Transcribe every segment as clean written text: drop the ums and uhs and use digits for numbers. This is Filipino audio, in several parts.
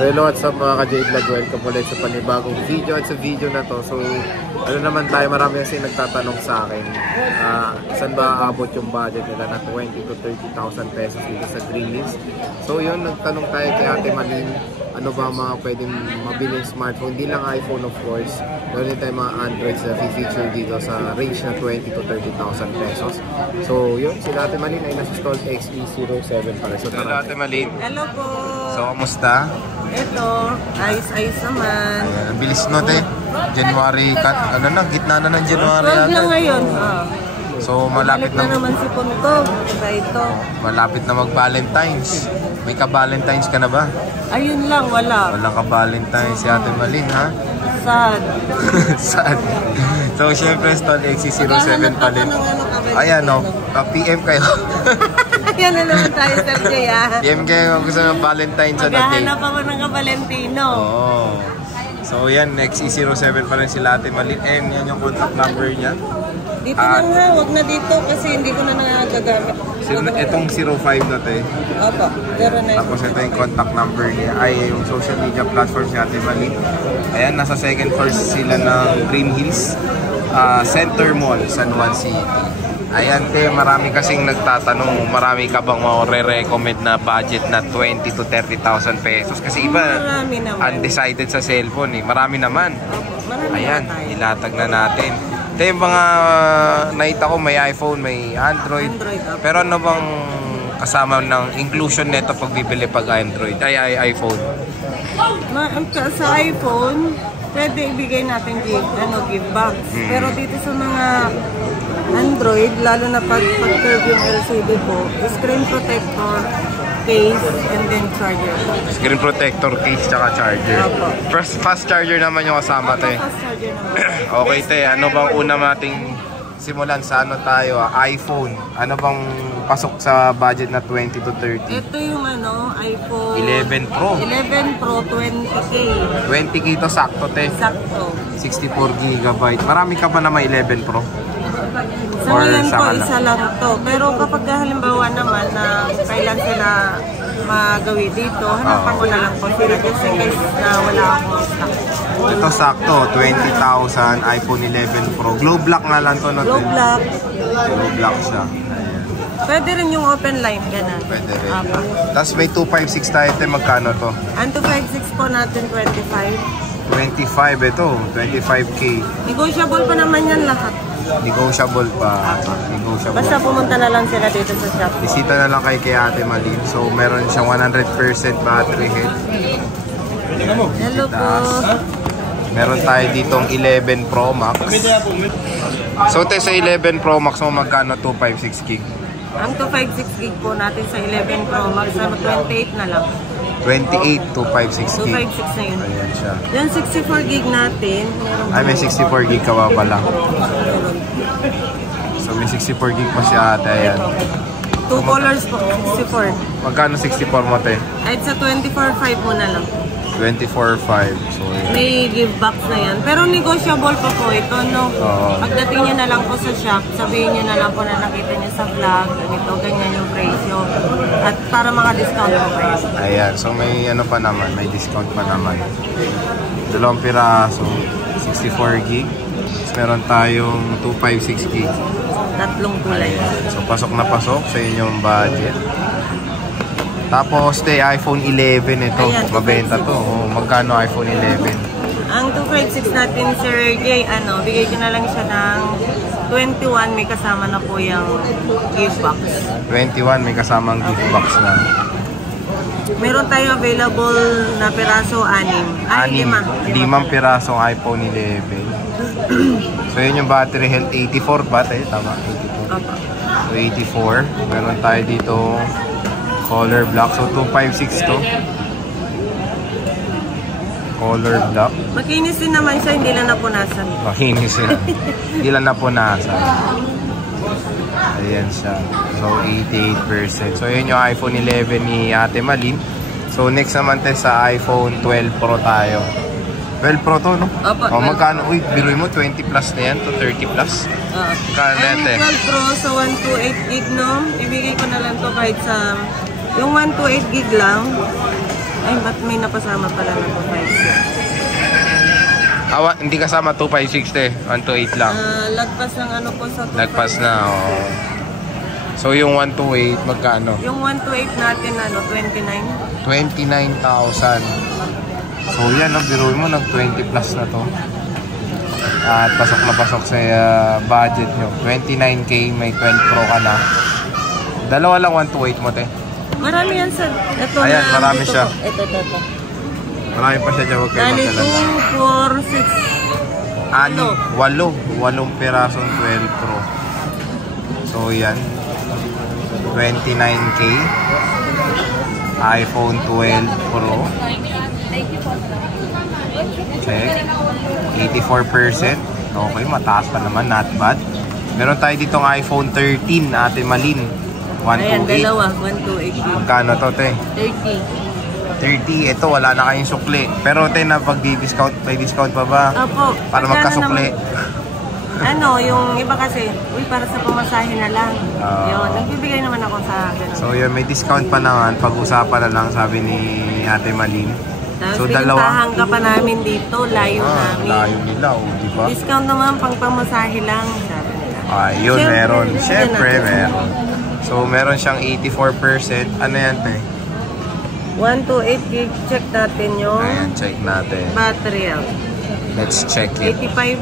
So hello, what's up mga ka-J-Vlog, welcome ulit sa panibagong video. At sa video na to, so ano naman tayo, marami kasi nagtatanong sa akin, saan ba aabot yung budget nila na 20 to 30,000 pesos dito sa Greenleaf. So yun, nagtanong tayo kay Ate Malin, ano ba mga pwedeng mabiling smartphone, hindi lang iPhone of course, meron din tayo mga Androids na feature dito sa range na 20 to 30,000 pesos. So yun, si Ate Malin ay nasa stall XE07 pala. So tara Ate Malin. Hello po. So kamusta? Ito, ayos-ayos naman. Ayan, ang bilis no te. January, ano na, gitna na ng January. 12 na ngayon. So malapit na naman si Punto. Ito. Malapit na mag-Valentine's. May ka-Valentine's ka na ba? Ayun lang, wala. Walang ka-Valentine's si Ate Malin, ha? Sad. Sad. So syempre, stall XE07 pa din. Ayan o, PM kayo. Yan na naman tayo, Sir Jay, ha? PM kayo kung gusto ng Valentine's sa dati. Maghahanap ako ng ka-Valentino. Oo. So yan, XE07 pa rin sila Ate Malin. And yan yung contact number niya. Dito na nga, huwag na dito kasi hindi ko na nagagamit. Itong 05 na to eh. Opo, pero na. Tapos ito yung contact number niya. Ay, yung social media platform si Ate Malin. Ayan, nasa second floor sila ng Green Hills Center Mall, San Juan City. Ayan te, marami kasing nagtatanong, marami ka bang re-recommend na budget na 20 to 30,000 pesos? Kasi iba, undecided sa cellphone eh. Marami naman. Ayan, ilatag na natin. Ito yung mga nakita ko, may iPhone, may Android. Pero ano bang kasama ng inclusion nito pag bibili pag Android? Ay iPhone. Sa iPhone, pwede ibigay natin give box. Pero dito sa mga Android, lalo na pag-curve yung LCD po, screen protector, case, and then charger. Screen protector, case, tsaka charger. Fast charger naman yung kasama te. Fast charger naman. Okay te, ano bang una nating simulan sa ano tayo? iPhone. Ano bang pasok sa budget na 20 to 30? Ito yung iPhone 11 Pro. 11 Pro 20K. 20K to sakto te. Sakto. 64 GB. Marami ka ba na may 11 Pro? Sa ngayon po, isa lang to. Pero kapag halimbawa naman na kailan sila magawi dito, hanapan ko na lang po sila just in case na wala akong stock. Ito sakto, 20,000 iPhone 11 Pro. Glow black na lang to. No? Glow black. Glow black siya. Pwede rin yung open line, ganun. Pwede rin. Tapos may 256 tayo, magkano to? Ang 256 po natin, 25. 25 ito, 25K. Negotiable pa naman yan lahat. Negotiable pa. Negotiable. Basta pumunta na lang sila dito sa shop. Bisita na lang kay Ate Malin. So meron siyang 100% battery health. Hello po. Meron tayo ditong 11 Pro Max. So te sa 11 Pro Max mo magkano 256 gig? Ang 256 gig po natin sa 11 Pro Max, 28 na lang. 28 256 gig. 256 na yun. Ayan siya. Yan 64 gig natin. Ay may 64 gig ka ba pala? So may 64 gig pa si ate. Ayan. 2 colors po, 64. Magkano 64 mo te? Ay sa 24.5 mo na lang. 24.5. So may give box na yan. Pero negotiable pa po ito, no? Pagdating nyo na lang po sa shop, sabihin nyo na lang po na nakita nyo sa vlog, ganito, ganyan yung presyo. At para maka-discount po kayo. Ayan, so may ano pa naman, may discount pa naman. 2 piraso, 64 gig. Tapos meron tayong 256 gig. Tatlong kulay. Ayan. So pasok na pasok sa inyong budget. Tapos iPhone 11 ito. Ayan, mabenta to. Magkano iPhone 11? Ang 256 natin, Sir Jay, bigay ko na lang siya ng 21. May kasama na po yung gift box. 21, may kasamang gift box na. Meron tayong available na piraso, 6. Ay, 5. 5 pirasong iPhone 11. So yun yung battery health, 84 ba tayo? Tama, 84. So 84. Meron tayo dito color black. So 256 to. Color black. Makinis din naman siya, hindi lang napunasan. Makinis siya. Hindi lang napunasan. Ayan siya. So 88%. So yun yung iPhone 11 ni Ate Malin. So next naman tayo sa iPhone 12 Pro tayo. 12 Pro to, no? Opo. Magkano? Uy, biruin mo, 20 plus na yan to 30 plus. Ang 12 Pro sa 128 gig, no? Ibigay ko na lang to kahit sa yung 128 gig lang. Ay, ba't may napasama pala ng 256? Hindi kasama 256 te. 128 lang. Lagpas ng ano po sa 256. Lagpas na, oh. So yung 128, magkano? Yung 128 natin, 29. 29,000. So yan, biruin mo, nag-20 plus na to. At pasok na pasok sa budget nyo. 29K, may 12 Pro ka na. Dalawa lang 128 mo, te. Marami yan, sir. Ito ayan, na, marami siya. Ito. Marami pa siya dyan, huwag kayo magkalala. 2, 4, 6. 8 pirasong 12 Pro. So yan, 29K, iPhone 12 Pro. Check. 84%. Okay, mataas pa naman, not bad. Meron tayo ditong iPhone 13, Ate Malin. 128. Ayan, dalawa, 128. Magkano to, te? 30. Ito, wala na kayong sukli. Pero, te, na pag-discount, may discount pa ba? Opo. Para magkasukli. Yung iba kasi, para sa pamasahe na lang. Yun, nagbibigay naman ako sa ganun. So, yun, may discount pa naman. Pag-usapan na lang, sabi ni Ate Malin. So, dalawa. Ka pa namin dito, layo namin. Layo nila, di ba? Discount naman, pang pamasahe lang, sabi nila. Yun, meron. Siyempre, meron. So, meron siyang 84%. Ano yan, te? 128 gig, check natin yung Ayan, check natin. battery health. Let's check it. 85,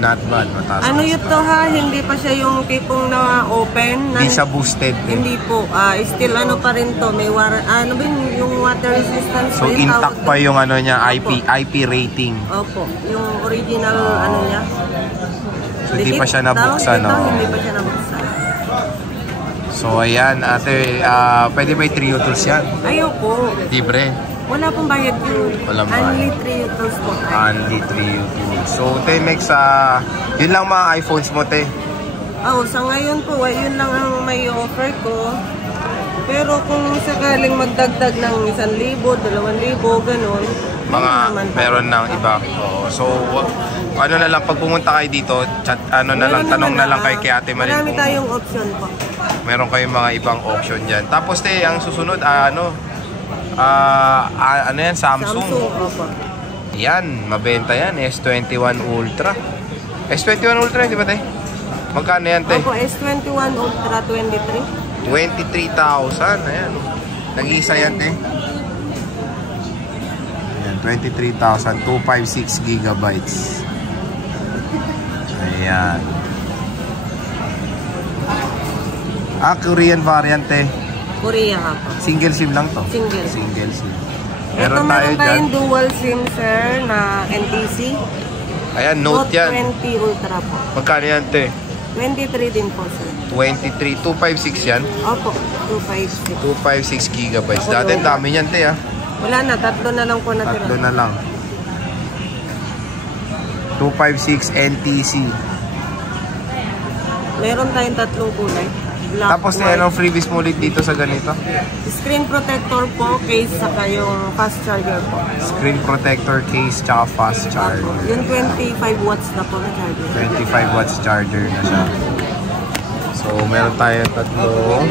not bad. Mataas. Ano yun to ha? Hindi pa siya yung tipong na-open? Hindi siya boosted. Hindi po. Still ano pa rin to. May ano ba yung water resistance? So, intact pa yung ano niya, IP rating. Opo. Yung original ano niya. So, hindi pa siya nabuksan. Hindi pa siya nabuksan. So, ayan, ate, pwede ba i-trio tools yan? Ayoko. Libre? Wala pong bayad yun. Walang bayad. Only trio tools po. Only trio tools. So, te, next, yun lang mga iPhones mo, te. Sa ngayon po, yun lang ang may offer ko. Pero kung sakaling magdagdag ng 1,000, 2,000, ganun. Meron ng iba. So, ano na lang, pag pumunta kayo dito, chat, ano na lang, tanong na lang kay Ate Malin. Marami tayong option po. Meron kayong mga ibang option dyan. Tapos, te, ang susunod, ano yan, Samsung. Opo. Yan, mabenta yan, S21 Ultra. S21 Ultra, di ba, te? Magkano yan, te? Opo, S21 Ultra 23. 23,000, ayan. Nag-iisa yan, te. Ayan, 23,000, 256 gigabytes. Ayan. Korean variant, te. Korea ka po. Single SIM lang to. Single SIM. Meron tayong dual SIM, sir, na NTC. Ayan, Note yan. 20 Ultra po. Magkano yan, te? 23 din po, sir. 23, 256 yan? Opo, 256. 256 gigabytes. Dati ang dami yan, te, ha? Wala na, tatlo na lang po natira. Tatlo na lang. 256 NTC. Meron tayong tatlong kulay. Black, tapos, anong freebies mo ulit dito sa ganito? Screen protector po, case, saka yung fast charger po. Screen protector, case, tsaka fast charger. Yung 25 watts na po na charger. 25 watts charger na siya. So, meron tayo tatlong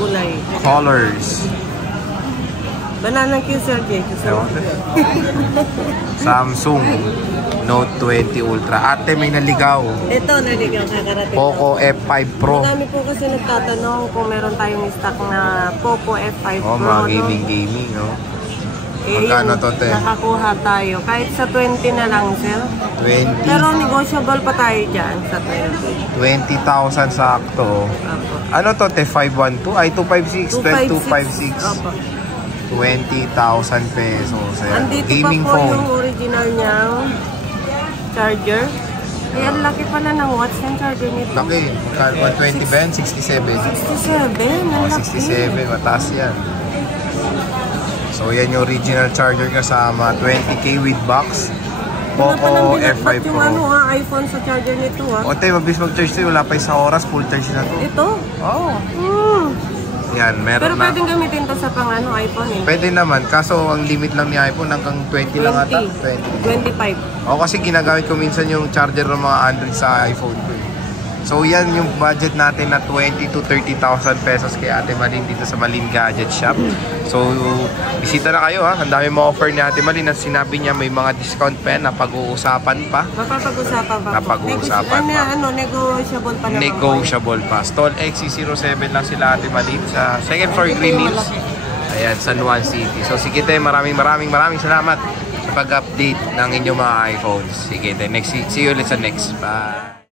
kulay. colors. Banana Q, sir, Samsung Note 20 Ultra. Ate, may naligaw. Ito, naligaw, kakarating. Poco F5 Pro. Marami po kasi nagtatanong kung meron tayong stock na Poco F5 Pro. Mga gaming, no? Magkano to, te? Nakakuha tayo. Kahit sa 20 na lang, sir. 20? Pero negotiable pa tayo dyan sa 20. 20,000 sakto. Ano to, te? 512? Ay, 256? 2256. Opo. 20,000 pesos. Ayan. Andito Gaming pa po phone. yung original niyang charger. Ay, ang laki pala ng watts ng charger nito. Laki. 120 ba yan? 67? 67? Ang laki. 67. Mataas yan. So, yan yung original charger kasama. 20K with box. Poco F5 Pro. Yung iPhone sa charger nito, ha? O, te, mabilis mag-charge to. Wala pa isang oras. Full charge na to. Ito? Oo. Yan, meron Pero na. pwedeng gamitin to sa iPhone, eh. Pwede naman. Kaso, ang limit lang ni iPhone hanggang 20 lang ata. 25. O, kasi ginagamit ko minsan yung charger ng mga Android sa iPhone ko. So yan yung budget natin na 20 to 30,000 pesos kay Ate Malin dito sa Malin Gadget Shop. So bisita na kayo ha. Ang dami mga offer ni Ate Malin at sinabi niya may mga discount pa yan na pag-uusapan pa. Mapapag-usapan pa po. Napag-uusapan pa. Negotiable pa naman. Negotiable pa. Stall XC07 lang sila Ate Malin sa second floor Green Hills. Ayan, San Juan City. So sige tayo, maraming salamat sa pag-update ng inyong mga iPhones. Sige tayo, see you ulit sa next. Bye!